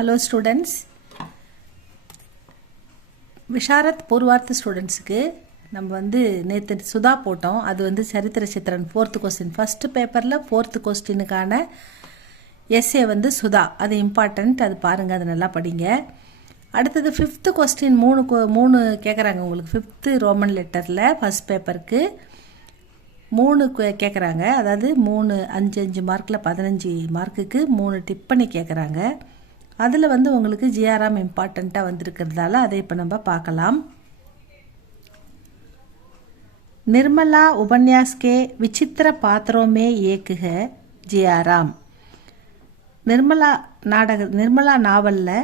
Hello students, Visharad பூர்வார்த்த ஸ்டூடெண்ட்ஸுக்கு நம்ம நேற்று சுதா போட்டோம். அது சரித்திர சித்திரன் 4th கொஸ்டின், ஃபஸ்ட்டு பேப்பரில் 4th கொஸ்டினுக்கான எஸ்ஏ சுதா. அது இம்பார்ட்டண்ட், அது பாருங்கள், அது நல்லா படிங்க. அடுத்தது 5th கொஸ்டின் மூணு கேட்குறாங்க உங்களுக்கு. 5th ரோமன் லெட்டரில் ஃபஸ்ட் பேப்பருக்கு 3 கேட்குறாங்க. அதாவது 5 மார்க்கில் 15 மார்க்குக்கு 3 டிப்பணி கேட்குறாங்க. அதில் உங்களுக்கு ஜிஆர்எம் இம்பார்ட்டண்ட்டாக வந்திருக்கிறதால அதை இப்போ நம்ம பார்க்கலாம். நிர்மலா உபன்யாஸ் கே விசித்திர பாத்திரமே ஏக்குக ஜிஆர்எம். நிர்மலா நாவலில்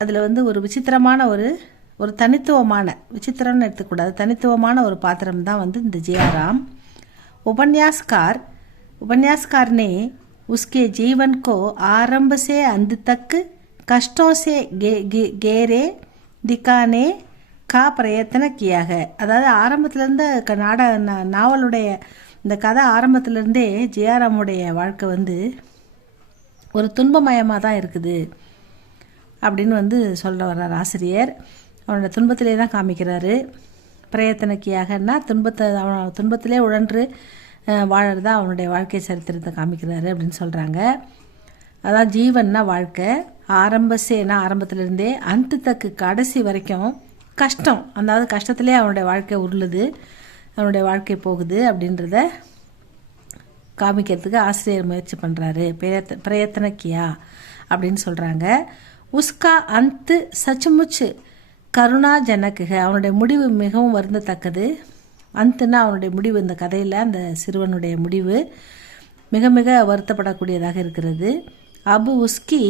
அதில் ஒரு விசித்திரமான ஒரு தனித்துவமான, விசித்திரம்னு எடுத்துக்கூடாது, தனித்துவமான ஒரு பாத்திரம் தான் இந்த ஜிஆர்எம். उपन्यासकार ने उसके जीवन को आरंभ से अंत तक कष्टों से गहरे दिखाने का प्रयत्न किया है. அதாவது ஆரம்பத்திலேருந்து நாவலுடைய இந்த கதை ஆரம்பத்திலேருந்தே ஜிஆர்எம்முடைய வாழ்க்கை ஒரு துன்பமயமாக தான் இருக்குது அப்படின்னு சொல்ல வர்றார் ஆசிரியர். அவனோட துன்பத்திலே தான் காமிக்கிறாரு. பிரயத்தனக்கியாகன்னா துன்பத்திலே உழன்று வாழறதா அவனுடைய வாழ்க்கை சரித்திரத்தை காமிக்கிறாரு அப்படின்னு சொல்கிறாங்க. அதான் ஜீவன்னா வாழ்க்கை, ஆரம்பத்திலேருந்தே அந்தத்துக்கு கடைசி வரைக்கும் கஷ்டம், அதாவது கஷ்டத்திலே அவனுடைய வாழ்க்கை உருளுது, அவனுடைய வாழ்க்கை போகுது அப்படின்றத காமிக்கிறதுக்கு ஆசிரியர் முயற்சி பண்ணுறாரு. பிரயத்தனக்கியா அப்படின்னு சொல்கிறாங்க. உஸ்கா அந்து சச்சுமுச்சு கருணாஜனக்குக, அவனுடைய முடிவு மிகவும் வருந்தத்தக்கது. அந்துன்னா அவனுடைய முடிவு, இந்த கதையில் அந்த சிறுவனுடைய முடிவு மிக மிக வருத்தப்படக்கூடியதாக இருக்கிறது. அபு உஸ்கி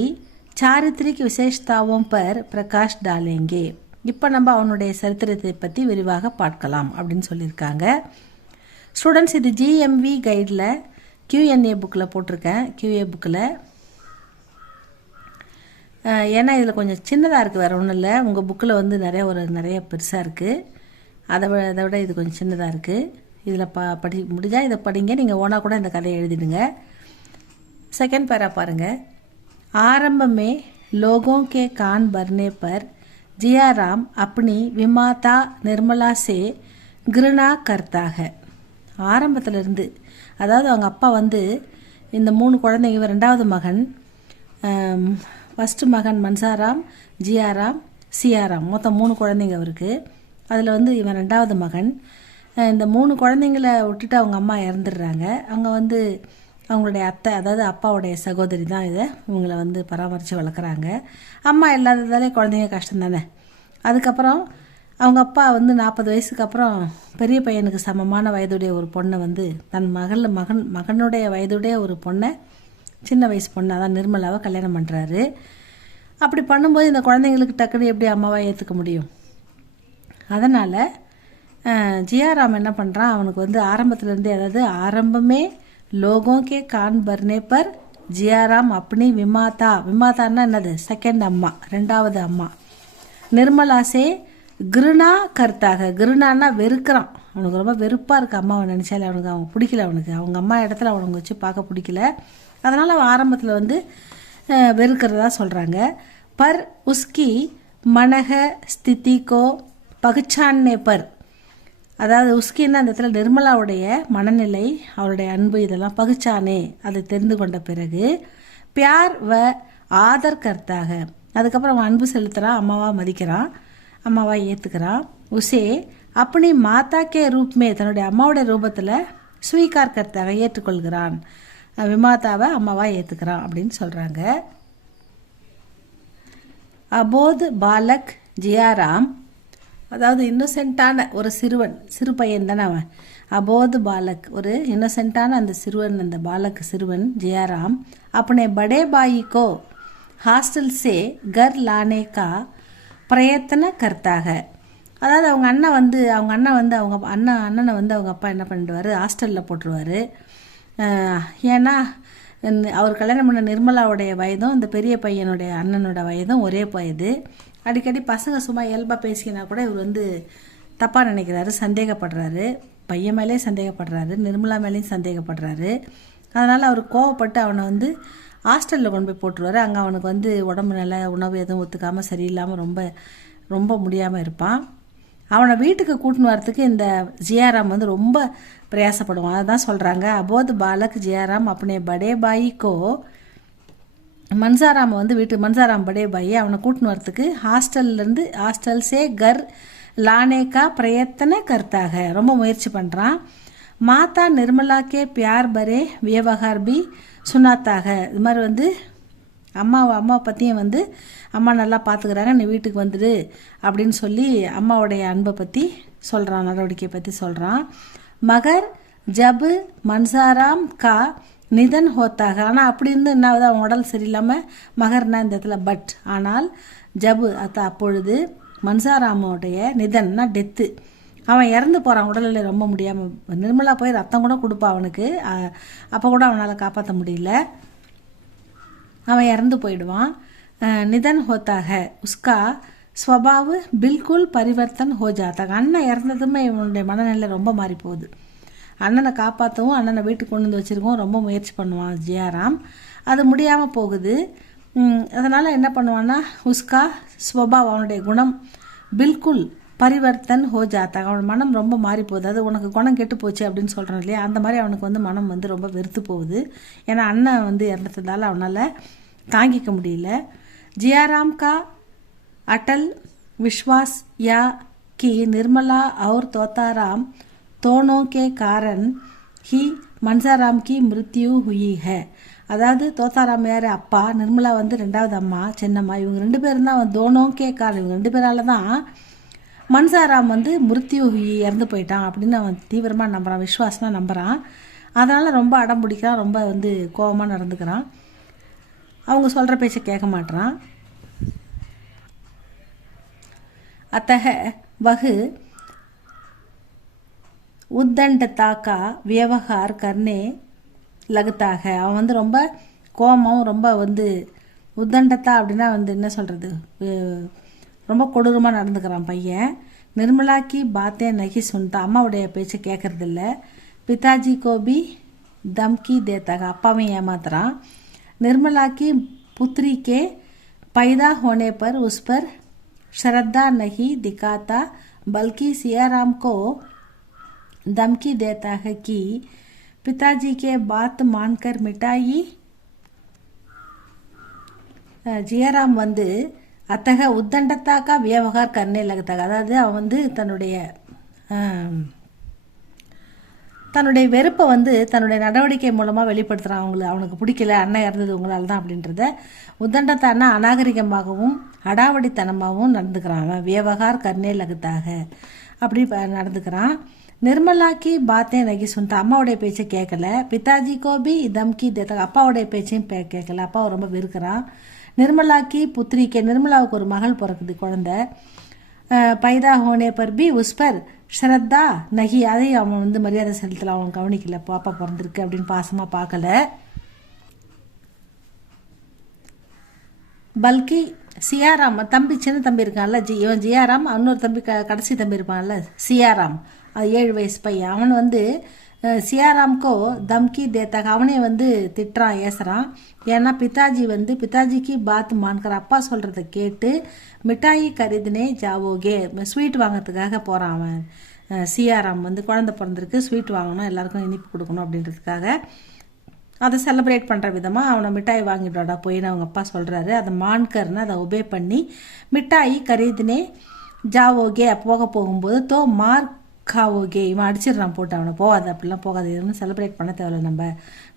சாரித்திரிக் விசேஷத்தாவும் பர் பிரகாஷ் டாலேங்கே. இப்போ நம்ம அவனுடைய சரித்திரத்தை பற்றி விரிவாக பார்க்கலாம் அப்படின்னு சொல்லியிருக்காங்க. ஸ்டூடெண்ட்ஸ், இது ஜிஎம்வி கைடில் QNA புக்கில் போட்டிருக்கேன். QA புக்கில், ஏன்னா இதில் கொஞ்சம் சின்னதாக இருக்குது, வேறு ஒன்றும் இல்லை. உங்கள் புக்கில் நிறைய பெருசாக இருக்குது, அதை விட இது கொஞ்சம் சின்னதாக இருக்குது. இதில் முடிஞ்சால் இதை படிங்க, நீங்கள் ஓனாக கூட இந்த கதையை எழுதிடுங்க. செகண்ட் பேரா பாருங்கள். ஆரம்பமே லோகோं के कान भरने पर जियाराम अपनी विमाता निर्मला से घृणा करता है. ஆரம்பத்திலிருந்து, அதாவது அவங்க அப்பா இந்த 3 குழந்தைங்க, இவன் 2வது மகன், ஃபஸ்ட்டு மகன் மன்சாராம், ஜியாராம், சியாராம், மொத்தம் 3 குழந்தைங்க அவருக்கு. அதில் இவன் 2வது மகன். இந்த 3 குழந்தைங்கள விட்டுட்டு அவங்க அம்மா இறந்துடுறாங்க. அவங்க அவங்களுடைய அத்தை, அதாவது அப்பாவுடைய சகோதரி தான் இவங்களை பராமரித்து வளர்க்குறாங்க. அம்மா இல்லாததாலே குழந்தைங்க கஷ்டம் தானே. அதுக்கப்புறம் அவங்க அப்பா 40 வயசுக்கு அப்புறம் பெரிய பையனுக்கு சமமான வயதுடைய ஒரு பொண்ணை தன் மகனுடைய வயதுடைய ஒரு பொண்ணை, சின்ன வயசு பொண்ணை, அதான் நிர்மலாவை கல்யாணம் பண்ணுறாரு. அப்படி பண்ணும்போது இந்த குழந்தைங்களுக்கு டக்குனு எப்படி அம்மாவை ஏற்றுக்க முடியும்? அதனால் ஜிஆர்எம் என்ன பண்ணுறான், அவனுக்கு ஆரம்பத்துலேருந்தே, அதாவது ஆரம்பமே லோகோங்கே கான் பர்னே பர் ஜிஆர்எம் அப்படி விமாத்தான்னா என்னது, செகண்ட் அம்மா, 2வது அம்மா, நிர்மலாசே கிருணா கர்த்தாக. கிருணான்னா வெறுக்கிறான், அவனுக்கு ரொம்ப வெறுப்பாக இருக்குது அம்மாவை நினச்சாலே. அவங்க பிடிக்கல, அவங்க அம்மா இடத்துல அவனுக்கு வச்சு பார்க்க பிடிக்கல. அதனால் அவன் ஆரம்பத்தில் வெறுக்கிறதா சொல்கிறாங்க. பர் உஸ்கி மனக ஸ்திதிக்கோ பகுச்சான்னே பர், அதாவது உஸ்கின்னா அந்த இடத்துல நிர்மலாவுடைய மனநிலை, அவருடைய அன்பு, இதெல்லாம் பகுச்சானே, அதை தெரிந்து கொண்ட பிறகு பியார் வ ஆதர் கர்த்தாக, அதுக்கப்புறம் அவன் அன்பு செலுத்துகிறான், அம்மாவாக மதிக்கிறான், அம்மாவாக ஏற்றுக்கிறான். உசே அப்படி மாதாக்கே ரூப்மே, தன்னுடைய அம்மாவுடைய ரூபத்தில் ஸ்வீகார் கர்த்தாக ஏற்றுக்கொள்கிறான், விமாதாவை அம்மாவாக ஏற்றுக்கிறான் அப்படின்னு சொல்கிறாங்க. அபோத் பாலக் ஜியாராம், அதாவது இன்னோசென்ட்டான ஒரு சிறு பையன் தானே அவன். அபோத் பாலக், ஒரு இன்னோசென்ட்டான அந்த சிறுவன், அந்த பாலக் சிறுவன் ஜியாராம் अपने बड़े भाई को हॉस्टल से घर लाने का प्रयत्न करता है. அதாவது அவங்க அண்ணனை அவங்க அப்பா என்ன பண்ணிடுவார், ஹாஸ்டலில் போட்டுருவார். ஏன்னா அவர் கல்யாணம் பண்ண நிர்மலாவுடைய வயதும் இந்த பெரிய பையனுடைய அண்ணனோட வயதும் ஒரே வயது. அடிக்கடி பசங்க சும்மா இயல்பாக பேசிக்கினா கூட இவர் தப்பாக நினைக்கிறாரு, சந்தேகப்படுறாரு, பையன் மேலே சந்தேகப்படுறாரு, நிர்மலா மேலேயும் சந்தேகப்படுறாரு. அதனால் அவர் கோவப்பட்டு அவனை ஹாஸ்டலில் கொண்டு போய் போட்டுருவார். அங்கே அவனுக்கு வந்து உடம்பு நல்ல உணவு எதுவும் ஒத்துக்காமல் சரியில்லாமல் ரொம்ப ரொம்ப முடியாமல் இருப்பான். அவனை வீட்டுக்கு கூட்டின்னு வரத்துக்கு இந்த ஜியாராம் வந்து ரொம்ப பிரயாசப்படுவான். அதுதான் சொல்கிறாங்க, அபோத் பாலக் ஜியாராம் அப்பனே படே பாயிக்கோ, மன்சாராம் வந்து மன்சாராம் படே பாயி அவனை கூட்டின்னு வரத்துக்கு ஹாஸ்டல் சே கர் லானேக்கா பிரயத்தன கர்த்தாக ரொம்ப முயற்சி பண்ணுறான். மாதா நிர்மலாக்கே பியார் பரே வியவகார் பி சுனாத்தாக, இது மாதிரி வந்து அம்மா பற்றியும் வந்து அம்மா நல்லா பார்த்துக்கிறாங்க, நீ வீட்டுக்கு வந்துடு அப்படின்னு சொல்லி அம்மாவுடைய அன்பை பற்றி சொல்கிறான், நடவடிக்கையை பற்றி சொல்கிறான். மகர் ஜபு மன்சாராம் கா நிதன் ஹோத்தாக, ஆனால் அப்படி இருந்து என்னாவது அவன் உடல் சரியில்லாமல் மகர்னா இந்த இடத்துல பட், ஆனால் ஜபு அப்பொழுது மன்சாராமோடைய நிதன்னா டெத்து, அவன் இறந்து போகிறான், உடல்நிலை ரொம்ப முடியாமல். நிர்மலா போய் ரத்தம் கூட கொடுப்பா அவனுக்கு, அப்போ கூட அவனால் காப்பாற்ற முடியல, அவன் இறந்து போயிடுவான். நிதன் ஹோத்தாக உஸ்கா ஸ்வபாவ் பில்குல் பரிவர்த்தன் ஹோ ஜாத்தாக, அண்ணன் இறந்ததுமே இவனுடைய மனநிலை ரொம்ப மாறி போகுது. அண்ணனை காப்பாற்றவும் அண்ணனை வீட்டுக்கு கொண்டு வந்து வச்சுருக்கவும் ரொம்ப முயற்சி பண்ணுவான் ஜியாராம். அது முடியாமல் போகுது. அதனால் என்ன பண்ணுவான்னா உஸ்கா ஸ்வபாவ் அவனுடைய குணம் பில்குல் பரிவர்த்தன் ஹோ ஜாத்தாக, அவன் மனம் ரொம்ப மாறி போகுது. அது உனக்கு குணம் கெட்டு போச்சு அப்படின்னு சொல்கிறான் இல்லையா, அந்த மாதிரி அவனுக்கு வந்து மனம் வந்து ரொம்ப வெறுத்து போகுது. ஏன்னா அண்ணன் வந்து இறந்ததால் அவனால் தாங்கிக்க முடியல. जियाराम का अटल विश्वास या कि निर्मला और तोताराम दोनों के कारण ही மன்சாராம் की मृत्यु हुई है. அதாவது தோத்தாராம் யார், அப்பா, நிர்மலா வந்து ரெண்டாவது அம்மா சின்னம்மா, இவங்க 2 பேரும் தான் தோனோக்கே காரணம், இவங்க 2 பேரால தான் மன்சாராம் வந்து மிருத்யு இறந்து போயிட்டான் அப்படின்னு அவன் தீவிரமாக நம்புகிறான், விஸ்வாசமாக நம்புகிறான். அதனால் ரொம்ப அடம் பிடிக்கிறான், ரொம்ப வந்து கோபமாக நடந்துக்கிறான், அவங்க சொல்கிற பேச்சை கேட்க மாட்டான். अतः वह उद्दंडता का व्यवहार करने लगता है. அவன் வந்து ரொம்ப கோபமும் ரொம்ப வந்து உத்தண்டத்தா அப்படின்னா வந்து என்ன சொல்கிறது, ரொம்ப கொடூரமாக நடந்துக்கிறான் பையன். நிர்மலாக்கி பாத்தே நகி சுன்தா, அம்மாவுடைய பேச்சை கேட்கறதில்ல. பிதாஜி கோபி தம்கி தேத்தாக, அப்பாவையும் ஏமாத்துறான். निर्मलाकी पुत्री के पैदा होने पर उस पर श्रद्धा नहीं दिखाता, बल्कि सियाराम को धमकी देता है कि पिताजी के बात मानकर मिठाई. जियाराम வந்து அத்தக உத்தண்டத்தாக்கா வியவகார் கர்னே லகத்தாக, அதாவது அவன் வந்து தன்னுடைய வெறுப்பை வந்து தன்னுடைய நடவடிக்கை மூலமாக வெளிப்படுத்துகிறான். அவனுக்கு பிடிக்கல, அண்ணன் இறந்தது உங்களால் தான் அப்படின்றத. உத்தண்டத்தானா அநாகரிகமாகவும் அடாவடித்தனமாகவும் நடந்துக்கிறான். அவன் வியவகார் கர்னே லகத்தாக அப்படி நடந்துக்கிறான். நிர்மலாக்கி பாத்தே நகி சுன்தா, அம்மாவுடைய பேச்சை கேட்கல. பிதாஜி கோபி தம்கி தேத்தாக, அப்பாவுடைய பேச்சையும் கேட்கல, அப்பாவை ரொம்ப வெறுக்கிறான். நிர்மலாக்கி புத்திரிக்கே, நிர்மலாவுக்கு ஒரு மகள் பிறக்குது, குழந்தை. பைதா ஹோனே பர் பி உஸ் பர் ஸ்ரத்தா நகி, அதையும் அவன் வந்து மரியாதை செலுத்தல, அவன் கவனிக்கல, பாப்பா பிறந்திருக்கு அப்படின்னு பாசமாக பார்க்கல. பல்கி சியாராம் தம்பி, சின்ன தம்பி இருக்கான்ல இவன் ஜியாராம், இன்னொரு தம்பி கடைசி தம்பி இருப்பான்ல சியாராம், அது 7 வயசு பையன். அவன் வந்து சியாராம்கோ தம்கி தேத்தாக, அவனே வந்து திட்டுறான், ஏசுறான். ஏன்னா பிதாஜிக்கு பாத் மான்கிற, அப்பா சொல்கிறத கேட்டு மிட்டாயி கரிதுனே ஜாவோகே, ஸ்வீட் வாங்கிறதுக்காக போகிறான் அவன். சியாராம் வந்து குழந்தை பிறந்திருக்கு, ஸ்வீட் வாங்கணும், எல்லாருக்கும் இனிப்பு கொடுக்கணும் அப்படின்றதுக்காக அதை செலிப்ரேட் பண்ணுற விதமாக அவனை மிட்டாய் வாங்கிட்டோடா போயின்னு அவங்க அப்பா சொல்கிறாரு. அதை மான்கர்னு அதை ஒபே பண்ணி மிட்டாயி கரிதுனே ஜாவோகே, போகும்போது தோ மார்க் காவோகே, இவன் அடிச்சிடுறான் போட்டு அவனை, போகாது அப்படிலாம் போகாது, இதெல்லாம் செலிப்ரேட் பண்ண தேவையில்ல,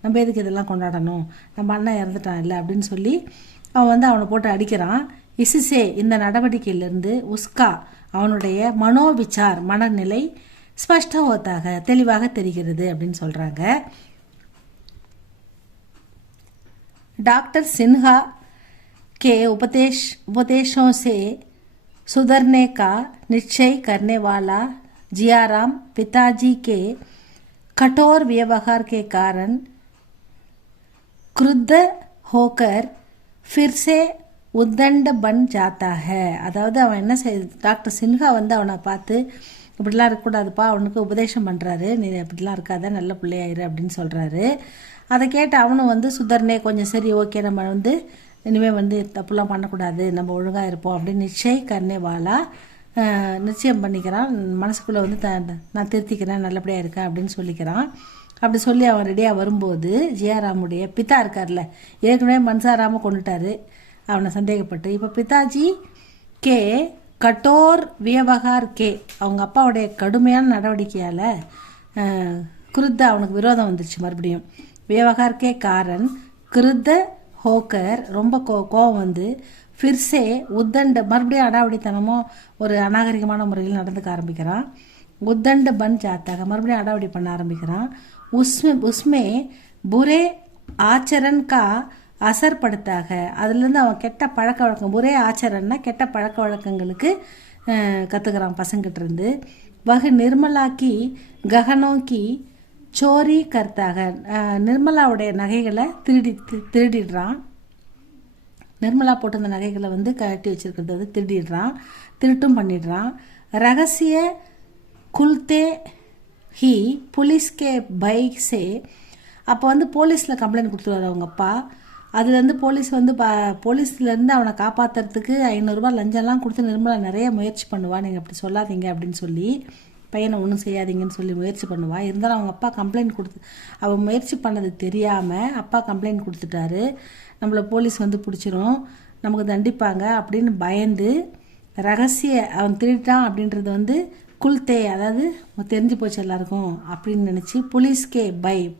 நம்ம எதுக்கு இதெல்லாம் கொண்டாடணும், நம்ம அண்ணன் இறந்துட்டான் இல்லை அப்படின்னு சொல்லி அவன் வந்து அவனை போட்டு அடிக்கிறான். இசிசே, இந்த நடவடிக்கையிலிருந்து உஸ்கா அவனுடைய மனோவிச்சார் மனநிலை ஸ்பஷ்டோத்தாக தெளிவாக தெரிகிறது அப்படின்னு சொல்கிறாங்க. டாக்டர் सिन्हा के उपदेशों से सुधरने का निश्चय करने वाला जियाराम पिताजी के कठोर व्यवहार के कारण क्रुद्ध होकर फिर से उद्दंड बन जाता है. அதாவது அவன் என்ன டாக்டர் சின்ஹா வந்து அவனை பார்த்து இப்படிலாம் இருக்கக்கூடாதுப்பா, அவனுக்கு உபதேசம் பண்ணுறாரு, நீ அப்படிலாம் இருக்காத, நல்ல பிள்ளையாயிரு அப்படின்னு சொல்கிறாரு. அதை கேட்டு அவனும் வந்து சுதர்னே கொஞ்சம் சரி ஓகே நம்ம வந்து இனிமேல் வந்து தப்புலாம் பண்ணக்கூடாது, நம்ம ஒழுங்காக இருப்போம் அப்படின்னு நிச்சய் கர்னே வாலா நிச்சயம் பண்ணிக்கிறான். மனசுக்குள்ளே வந்து நான் திருத்திக்கிறேன், நல்லபடியாக இருக்கேன் அப்படின்னு சொல்லிக்கிறான். அப்படி சொல்லி அவன் ரெடியாக வரும்போது ஜியாராமுடைய பிதா இருக்கார்ல, ஏற்கனவே மன்சாராம கொண்டுட்டாரு அவனை சந்தேகப்பட்டு. இப்போ பிதாஜி கே கட்டோர் வியவகார் கே, அவங்க அப்பாவுடைய கடுமையான நடவடிக்கையால் குருத்த அவனுக்கு விரோதம் வந்துருச்சு. மறுபடியும் வியவகார் கே காரன் கிருத்த ஹோக்கர் ரொம்ப கோவம் வந்து ஃபிர்சே உத்தண்ட மறுபடியும் அடாவடித்தனமும் ஒரு அநாகரிகமான முறையில் நடந்துக்க ஆரம்பிக்கிறான். உத்தண்ட பன் ஜாத்தாக மறுபடியும் அடாவடி பண்ண ஆரம்பிக்கிறான். உஸ்மே புரே ஆச்சரன் கா அசர் படுத்தாக, அதுலேருந்து அவன் கெட்ட பழக்க வழக்கம், புரே ஆச்சரன்னா கெட்ட பழக்க வழக்கங்களுக்கு கற்றுக்கிறான் பசங்கிட்ட இருந்து. வகு நிர்மலாக்கி ககனோக்கி சோரி கர்த்தாக, நிர்மலாவுடைய நகைகளை திருடிடுறான். நிர்மலா போட்டிருந்த நகைகளை வந்து கட்டி வச்சிருக்கிறத வந்து திருட்டும் பண்ணிடுறான். ரகசிய குல்தே ஹி புலிஸ்கே பைக் சே, அப்போ வந்து போலீஸில் கம்ப்ளைண்ட் கொடுத்துருவார் அவங்க அப்பா. அதுலேருந்து போலீஸ் வந்து போலீஸ்லேருந்து அவனை காப்பாற்றுறதுக்கு 500 ரூபாய் லஞ்சம்லாம் கொடுத்து நிர்மலா நிறைய முயற்சி பண்ணுவா, நீங்கள் அப்படி சொல்லாதீங்க அப்படின்னு சொல்லி, பையனை ஒன்றும் செய்யாதீங்கன்னு சொல்லி முயற்சி பண்ணுவாள். இருந்தாலும் அவங்க அப்பா கம்ப்ளைண்ட் அவன் முயற்சி பண்ணது தெரியாமல் அப்பா கம்ப்ளைண்ட் கொடுத்துட்டாரு, நம்மளை போலீஸ் வந்து பிடிச்சிரும், நமக்கு தண்டிப்பாங்க அப்படின்னு பயந்து ரகசிய அவன் திருட்டான் அப்படின்றது வந்து குல்தே, அதாவது தெரிஞ்சு போச்சு எல்லாருக்கும் அப்படின்னு நினச்சி போலீஸ்கே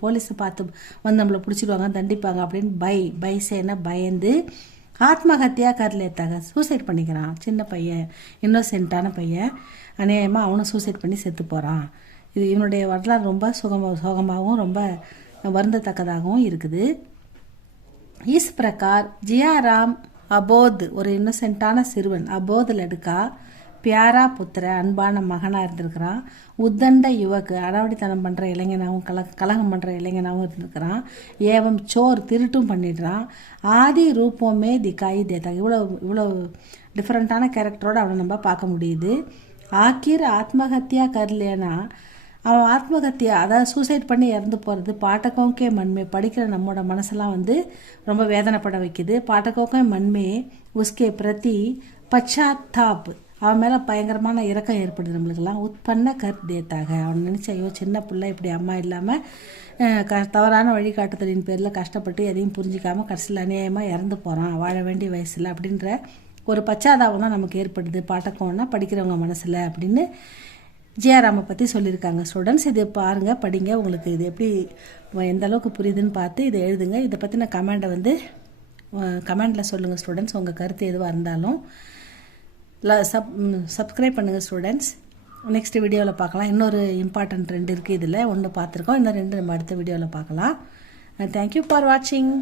போலீஸை பார்த்து வந்து நம்மளை பிடிச்சிடுவாங்க தண்டிப்பாங்க அப்படின்னு பைசேனா பயந்து ஆத்மஹத்தியா கர்லேத்தாக சூசைட் பண்ணிக்கிறான். சின்ன பையன், இன்னோசென்ட்டான பையன், அநேகமாக அவனும் சூசைட் பண்ணி செத்து போகிறான். இது இவனுடைய வரலாறு ரொம்ப சோகமாகவும் ரொம்ப வருந்தத்தக்கதாகவும் இருக்குது. இஸ் பிரகார் ஜியாராம் அபோத், ஒரு இன்னோசென்ட்டான சிறுவன், அபோத் லடுக்கா பியாரா புத்திர, அன்பான மகனாக இருந்திருக்கிறான். உத்தண்ட யுவக்கு, அடாவடித்தனம் பண்ணுற இளைஞனாகவும் கலகம் பண்ணுற இளைஞனாகவும் இருந்திருக்கிறான். ஏவம் சோர், திருட்டும் பண்ணிடுறான். ஆதி ரூபமே திகாயி தேதா, இவ்வளோ டிஃப்ரெண்ட்டான கேரக்டரோடு அவனை நம்ம பார்க்க முடியுது. ஆக்கிர் ஆத்மஹத்தியா கர்லேனா, அவன் ஆத்மஹத்தியா அதாவது சூசைட் பண்ணி இறந்து போகிறது பாட்டகோக்கே மண்மே, படிக்கிற நம்மளோட மனசெல்லாம் வந்து ரொம்ப வேதனைப்பட வைக்குது. பாட்டகோக்கே மண்மே உஸ்கே பிரதி பச்சாத்தாப், அவன் மேலே பயங்கரமான இறக்கம் ஏற்படுது நம்மளுக்கெல்லாம். உட்பண்ண கர் தேத்தாக, அவன் நினச்ச ஐயோ சின்ன பிள்ளை இப்படி அம்மா இல்லாமல் தவறான வழிகாட்டுதலின் பேரில் கஷ்டப்பட்டு எதையும் புரிஞ்சிக்காமல் கடைசியில் அநியாயமாக இறந்து போகிறான் வாழ வேண்டிய வயசில் அப்படின்ற ஒரு பச்சாதாபம் தான் நமக்கு ஏற்படுது பாட்டக்கம்னா படிக்கிறவங்க மனசில் அப்படின்னு ஜியாராமை பற்றி சொல்லியிருக்காங்க. ஸ்டூடெண்ட்ஸ் இது பாருங்கள், படிங்க, உங்களுக்கு இது எப்படி எந்த அளவுக்கு புரியுதுன்னு பார்த்து இதை எழுதுங்க. இதை பற்றின கமெண்டை வந்து கமெண்டில் சொல்லுங்கள் ஸ்டூடெண்ட்ஸ், உங்கள் கருத்து எதுவாக இருந்தாலும். சப்ஸ்கிரைப் பண்ணுங்கள் ஸ்டூடெண்ட்ஸ். நெக்ஸ்ட் வீடியோவில் பார்க்கலாம். இன்னொரு இம்பார்ட்டன்ட் 2 இருக்குது, இதில் ஒன்று பார்த்துருக்கோம், இன்னும் 2 நம்ம அடுத்த வீடியோவில் பார்க்கலாம். தேங்க்யூ ஃபார் வாட்சிங்.